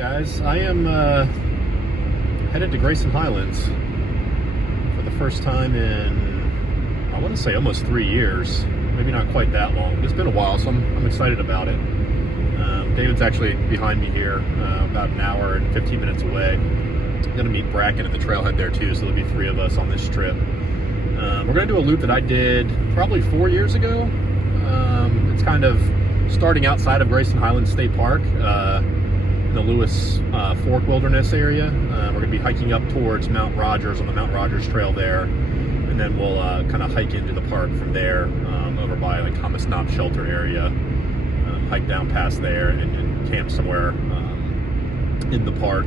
Guys, I am headed to Grayson Highlands for the first time in, I want to say, almost 3 years. Maybe not quite that long. It's been a while, so I'm excited about it. David's actually behind me here, about an hour and 15 minutes away. I'm going to meet Bracken at the Trailhead there too, so there'll be 3 of us on this trip. We're going to do a loop that I did probably 4 years ago. It's kind of starting outside of Grayson Highlands State Park, in the Lewis Fork Wilderness area. We're going to be hiking up towards Mount Rogers on the Mount Rogers Trail there, and then we'll kind of hike into the park from there, over by like Thomas Knob Shelter area, hike down past there and camp somewhere in the park.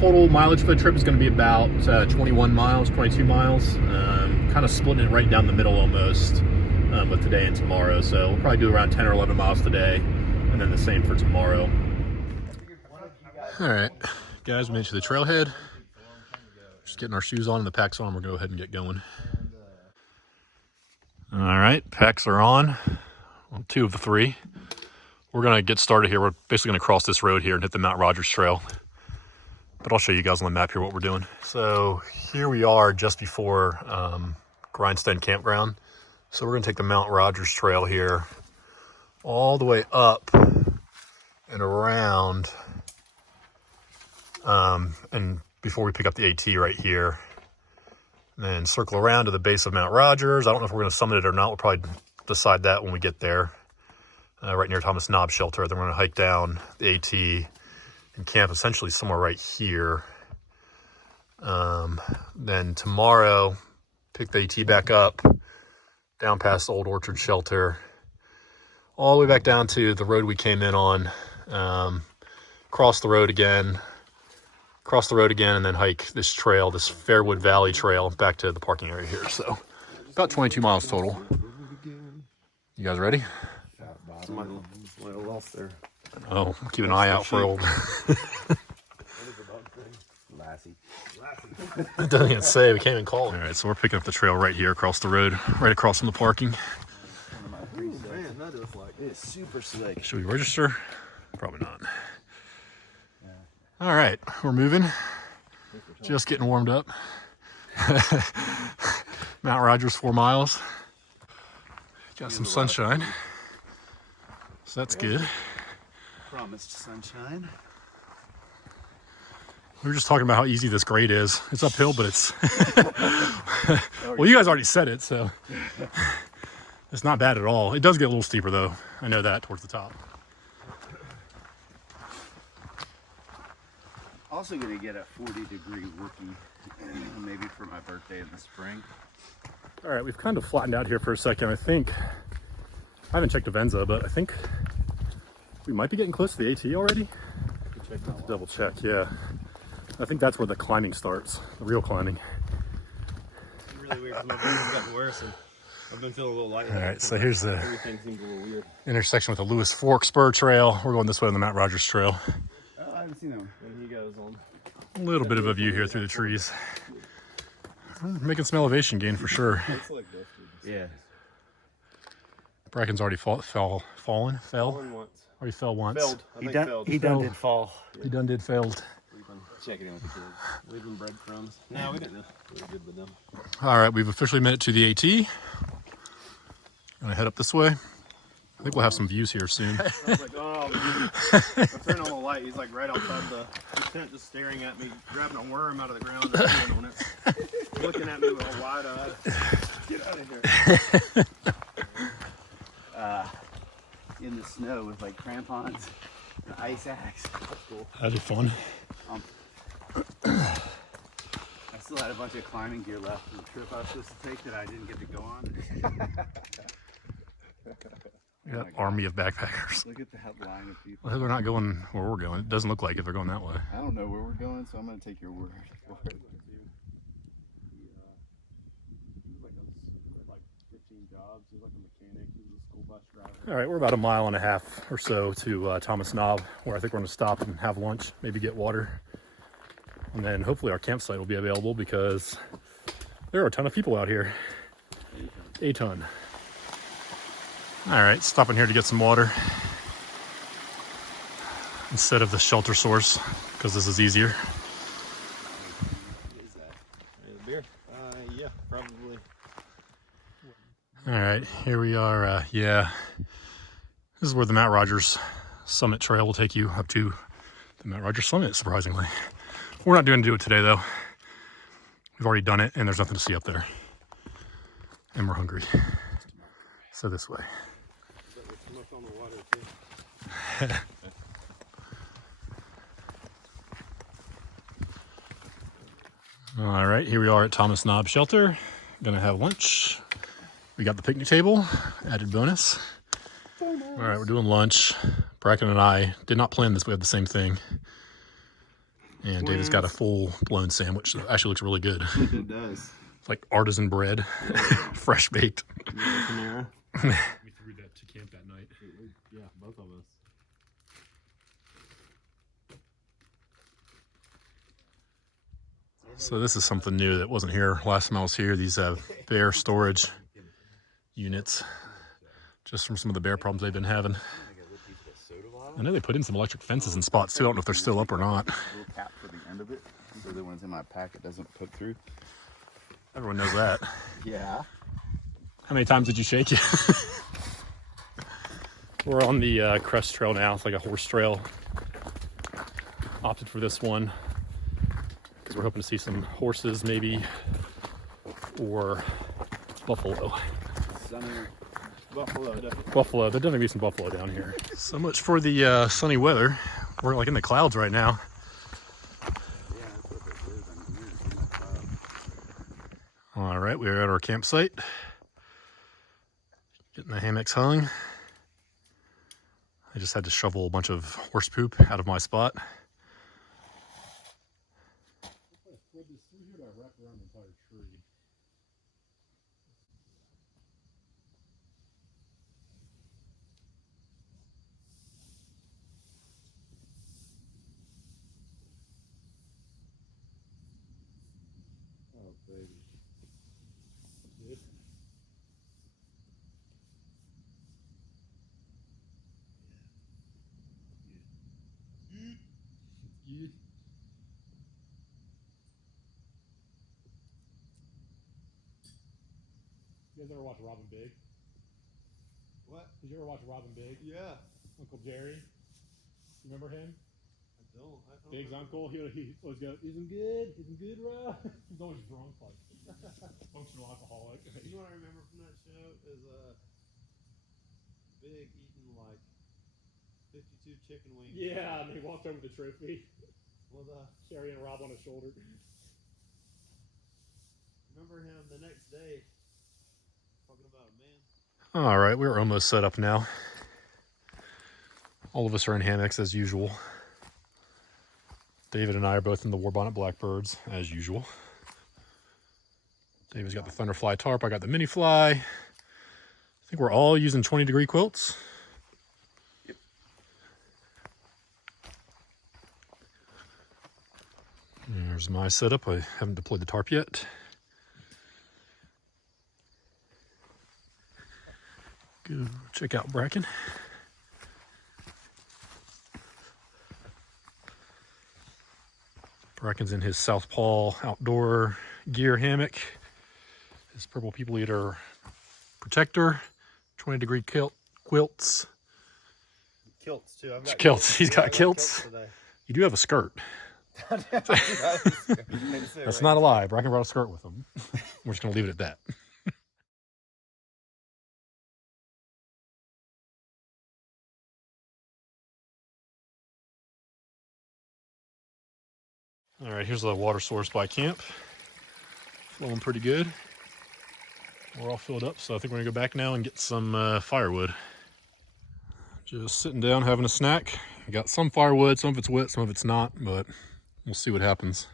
Total mileage for the trip is going to be about 21 miles, 22 miles, kind of splitting it right down the middle almost, with today and tomorrow. So we'll probably do around 10 or 11 miles today, and then the same for tomorrow. All right, guys, we made it to the trailhead. Just getting our shoes on and the packs on. We're gonna go ahead and get going. All right, packs are on. Well, 2 of the 3. We're gonna get started here. We're basically gonna cross this road here and hit the Mount Rogers Trail. But I'll show you guys on the map here what we're doing. So here we are just before Grindstone Campground. So we're gonna take the Mount Rogers Trail here all the way up and around. And before we pick up the AT right here, and then circle around to the base of Mount Rogers. I don't know if we're going to summit it or not. We'll probably decide that when we get there, right near Thomas Knob Shelter. Then we're going to hike down the AT and camp essentially somewhere right here. Then tomorrow, pick the AT back up, down past Old Orchard Shelter, all the way back down to the road we came in on, cross the road again, and then hike this trail, this Fairwood Valley Trail, back to the parking area here. So about 22 miles total. You guys ready? Oh, keep an eye out for old. It doesn't even say. We can't even call him. All right, so we're picking up the trail right here across the road, right across from the parking. Ooh, man, that is like, it's super slick. Should we register? Probably not. All right, we're moving. Just getting warmed up. Mount Rogers, 4 miles. Got some sunshine, so that's good. Promised sunshine. We were just talking about how easy this grade is. It's uphill, but it's... Well, you guys already said it, so... It's not bad at all. It does get a little steeper, though. I know that, towards the top. Also gonna get a 40-degree whoopie, maybe for my birthday in the spring. All right, we've kind of flattened out here for a second. I think, I haven't checked Avenza, but I think we might be getting close to the AT already. Have to double check, yeah. I think that's where the climbing starts, the real climbing. It's really weird, my body's gotten worse and I've been feeling a little lightheaded. All right, so here's the Everything seems a little weird. intersection with the Lewis Fork Spur Trail. We're going this way on the Mount Rogers Trail. Oh, I haven't seen them. When he goes on. A little bit of a view here through the trees. We're making some elevation gain for sure. It's like this. Yeah. Bracken's already fell? Fallen once. Already fell once. Failed. I think failed. He done did fall. He done did failed. We've been checking in with the kids. Leaving breadcrumbs. No, we didn't know. We were good with them. All right, we've officially made it to the AT. Gonna head up this way. I think we'll have some views here soon. I was like, oh, I turned on the light. He's like right outside the tent, just staring at me, grabbing a worm out of the ground and chewing on it. Looking at me with a wide eye. Get out of here. In the snow with like crampons and an ice axe. That's cool. That'd be fun. I still had a bunch of climbing gear left from the trip I was supposed to take that I didn't get to go on. We got army of backpackers. Look at that line of people. Well, they're not going where we're going. It doesn't look like it if they're going that way. I don't know where we're going, so I'm going to take your word for it. Like 15 jobs. He's like a mechanic. He's a school bus driver. All right, we're about 1.5 miles or so to Thomas Knob, where I think we're going to stop and have lunch, maybe get water. And then hopefully our campsite will be available because there are a ton of people out here. A ton. All right, stopping here to get some water. instead of the shelter source because this is easier. What is that? Beer? Yeah, probably. All right, here we are. Yeah, this is where the Mount Rogers Summit Trail will take you up to the Mount Rogers Summit, surprisingly. We're not doing to do it today, though. We've already done it, and there's nothing to see up there. And we're hungry. So this way. Smoke on the water, too. All right, here we are at Thomas Knob Shelter. Gonna have lunch. We got the picnic table, added bonus. All right, we're doing lunch. Bracken and I did not plan this. We had the same thing. And David's got a full-blown sandwich that actually looks really good. It does. It's like artisan bread, fresh baked. Panera. We threw that to camp that night. Yeah, both of us. So this is something new that wasn't here last time I was here. These have bear storage units, just from some of the bear problems they've been having. I know they put in some electric fences in spots too. I don't know if they're still up or not. Little cap for the end of it, so that when it's in my pack, it doesn't poke through. Everyone knows that. Yeah. How many times did you shake it? We're on the Crest Trail now. It's like a horse trail. Opted for this one because we're hoping to see some horses maybe, or buffalo. Sunnier. Buffalo, definitely. Buffalo, there'll definitely be some buffalo down here. So much for the sunny weather. We're like in the clouds right now. Yeah, that's what this is. I'm here to see my cloud. All right, we're at our campsite. Getting the hammocks hung. I just had to shovel a bunch of horse poop out of my spot. Oh, baby. Good. Good. You guys ever watch Robin Big? What? Did you ever watch Robin Big? Yeah. Uncle Jerry? You remember him? I don't. Big's uncle? He always go, isn't good, Rob? He's always drunk, like functional alcoholic. You know what I remember from that show is Big eating like 52 chicken wings. Yeah, and they walked over the trophy. Well, Sherry and Rob on his shoulder. remember him the next day talking about a man. All right, we're almost set up now. All of us are in hammocks as usual. David and I are both in the Warbonnet Blackbirds as usual. David's got the Thunderfly tarp. I got the Mini Fly. I think we're all using 20-degree quilts. Yep. There's my setup. I haven't deployed the tarp yet. Go check out Bracken. Bracken's in his Southpaw outdoor gear hammock. His Purple People Eater protector, 20-degree quilts. Kilts too. I've got Kilts. He's got kilts. today. You do have a skirt. That's not a lie. Bracken brought a skirt with him. We're just gonna leave it at that. All right, here's the water source by camp. Flowing pretty good. We're all filled up, so I think we're gonna go back now and get some firewood. Just sitting down, having a snack. I got some firewood, some of it's wet, some of it's not, but we'll see what happens.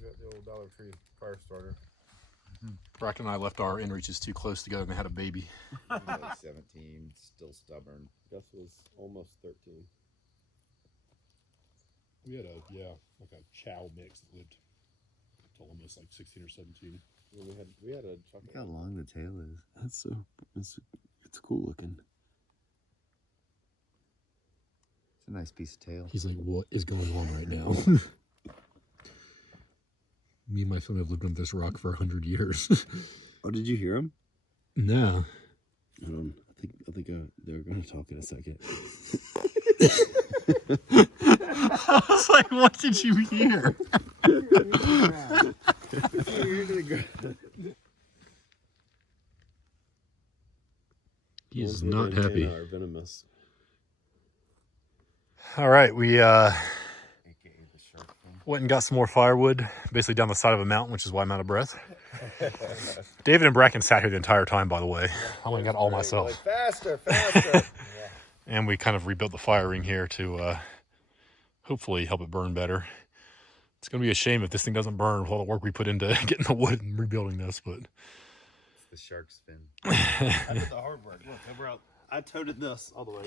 We got the old Dollar Tree fire starter. Bracken and I left our inReaches too close together and they had a baby. Like 17, still stubborn. Gus was almost 13. We had like a chow mix that lived till almost like 16 or 17. And we had a chocolate. Look how long the tail is. That's it's cool looking. It's a nice piece of tail. He's like, what is going on right now? Me and my family have lived on this rock for 100 years. Oh, did you hear him? No. I think they're going to talk in a second. I was like, what did you hear? He is not happy. Are venomous. All right, we went and got some more firewood, basically down the side of a mountain, which is why I'm out of breath. David and Bracken sat here the entire time, by the way. I went and got all myself. Like, faster, faster. And we kind of rebuilt the fire ring here to hopefully help it burn better. It's going to be a shame if this thing doesn't burn with all the work we put into getting the wood and rebuilding this, but... It's the shark fin. I did the hard work. Look, I toted this all the way.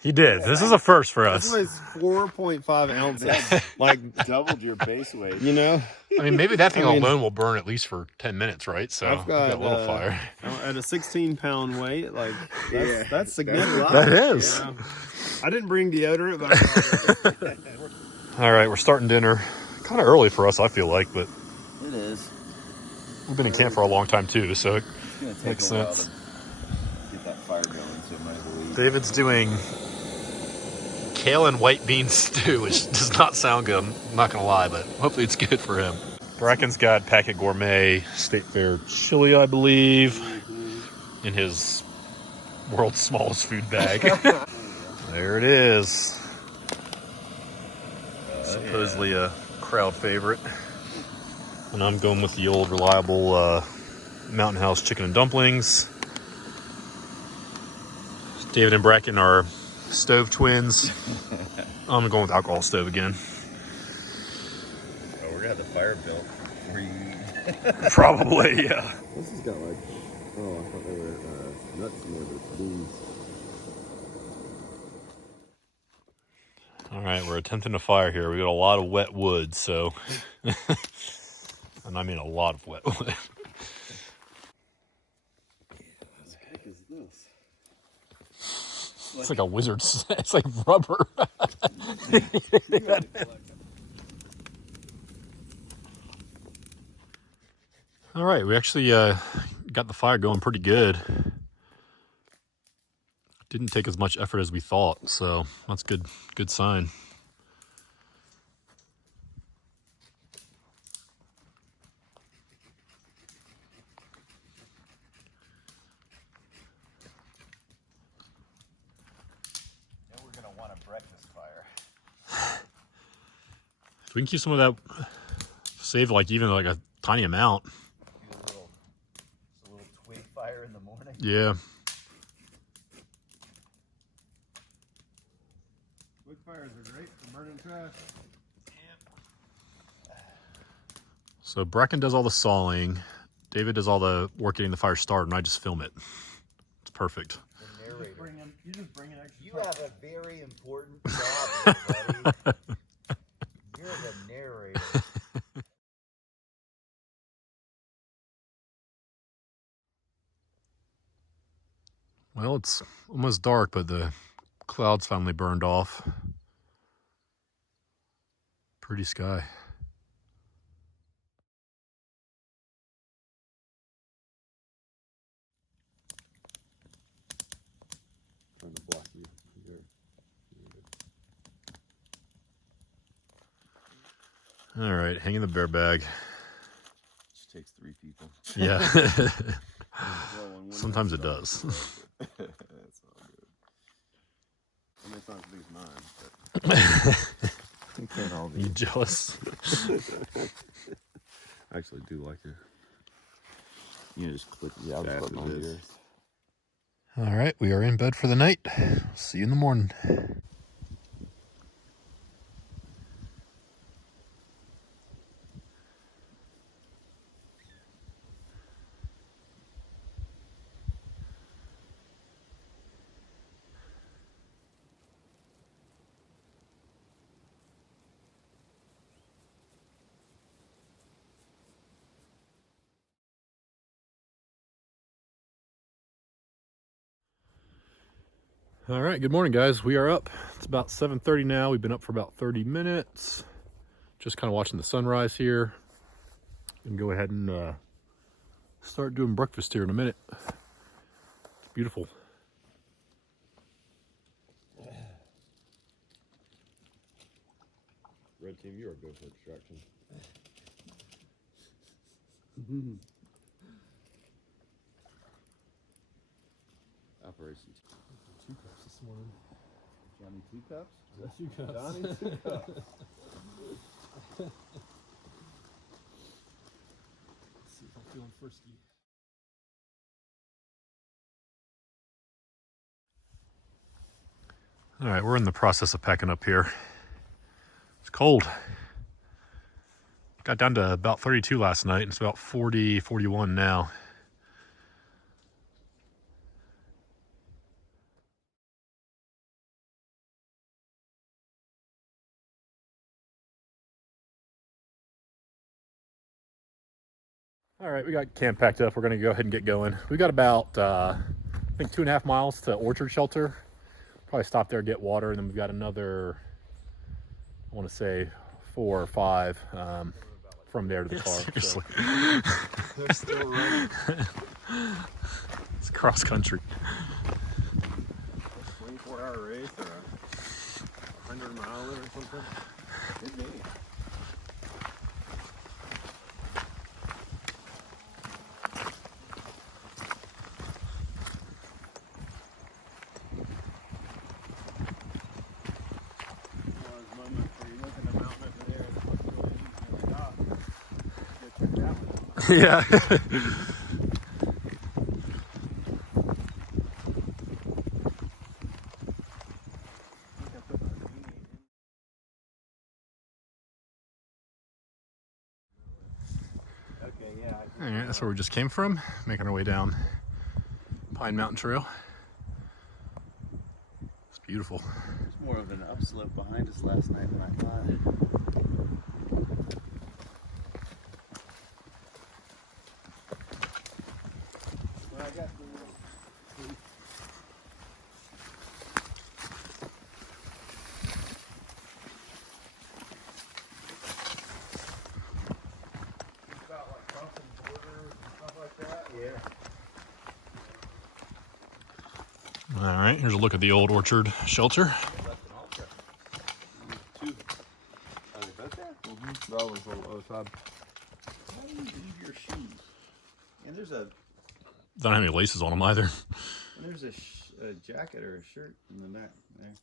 He did. This is a first for us. This weighs 4.5 ounces. Like, Doubled your base weight. you know? I mean, maybe that thing alone will burn at least for 10 minutes, right? So I've got a little fire. At a 16-pound weight, like, that's significant. That is. You know? I didn't bring deodorant, but I All right, we're starting dinner. Kind of early for us, I feel like, but It is. we've been in camp for a long time too, so it It's going to take makes a while sense. to get that fire going, so I might as well eat. David's doing kale and white bean stew, which does not sound good, I'm not going to lie, but hopefully it's good for him. Bracken's got Packet Gourmet State Fair chili, I believe, in his world's smallest food bag. There it is. Supposedly a crowd favorite. And I'm going with the old reliable Mountain House chicken and dumplings. David and Bracken are stove twins. I'm going with alcohol stove again. Oh, we're going to have the fire built before you eat. Probably, yeah. This has got like, oh, I thought they were nuts in there, but it's beans. All right, we're attempting to fire here. We got a lot of wet wood, so... and I mean a lot of wet wood. What the heck is this? It's like a wizard's... It's like rubber. All right, we actually got the fire going pretty good. Didn't take as much effort as we thought, so that's good sign. Now we're going to want a breakfast fire. If we can keep some of that, save like even like a tiny amount. Do a little twig fire in the morning. Yeah. Wood fires are great for burning trash. So Bracken does all the sawing. David does all the work getting the fire started, and I just film it. It's perfect. The narrator. You just bring an extra. You have a very important job, here, buddy. You're the narrator. Well, it's almost dark, but the clouds finally burned off. Pretty sky. Trying to block you. All right, hanging the bear bag. Just takes 3 people. Yeah. Well, Sometimes it does. That's all good. I mean, it's not as big as mine, but Can't all You jealous? I actually do like it. You just click. Yeah, I'll just fast put mine as it is. yours. All right, we are in bed for the night. See you in the morning. All right, good morning, guys. We are up. It's about 7:30 now. We've been up for about 30 minutes. Just kind of watching the sunrise here. And go ahead and start doing breakfast here in a minute. It's beautiful. Red team, you are good for extraction. Operation. 2 cups this morning. Johnny 2 cups? Two cups. Johnny 2 cups. Let's see if I'm feeling frisky. All right, we're in the process of packing up here. It's cold. Got down to about 32 last night, and it's about 40, 41 now. All right, we got camp packed up. We're gonna go ahead and get going. We got about, I think 2.5 miles to Orchard Shelter. Probably stop there, get water, and then we've got another, I wanna say 4 or 5 from there to the car. So. They're still running. It's cross country. A 24-hour race or a 100-miler or something. Good day. Yeah. All right, that's where we just came from, making our way down Pine Mountain Trail. It's beautiful. There's more of an upslope behind us last night than I thought. All right, here's a look at the old Orchard Shelter. Two. Are they both there? That was on the other side. How do you leave your shoes? And there's a Don't have any laces on them either. a jacket or a shirt in the back there.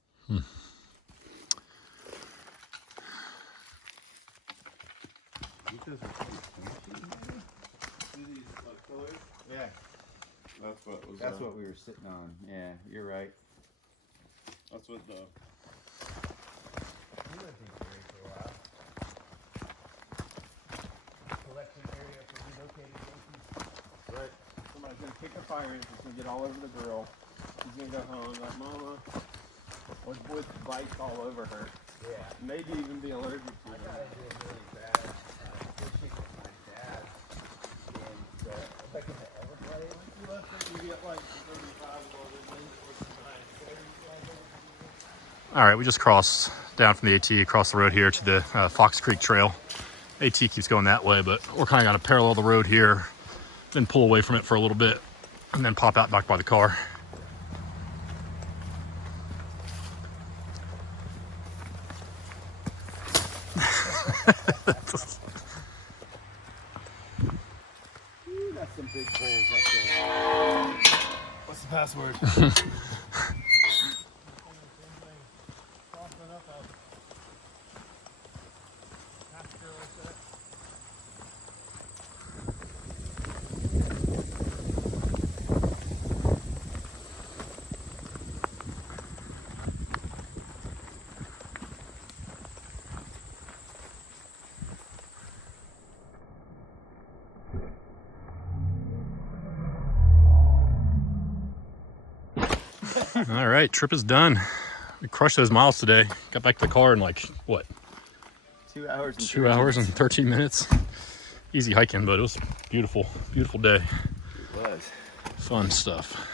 Yeah. That's what we were sitting on. Yeah, you're right. That's what the. Collection area for relocated donkeys. Right. Somebody's gonna kick a fire engine. It's gonna get all over the girl. She's gonna go home like, Mama, with bites all over her. Yeah. Maybe even be allergic to I it. got into it really bad fishing with my dad. And like in the Everglades. You left it, you get like 35 of all the things or All right, we just crossed down from the AT, across the road here to the Fox Creek Trail. AT keeps going that way, but we're kind of gonna parallel the road here, then pull away from it for a little bit, and then pop out back by the car. That's some big bulls up there. What's the password? All right, trip is done. We crushed those miles today. Got back to the car in like, what? 2 hours and 2 hours and 13 minutes. Easy hiking, but it was beautiful, beautiful day. It was. Fun stuff.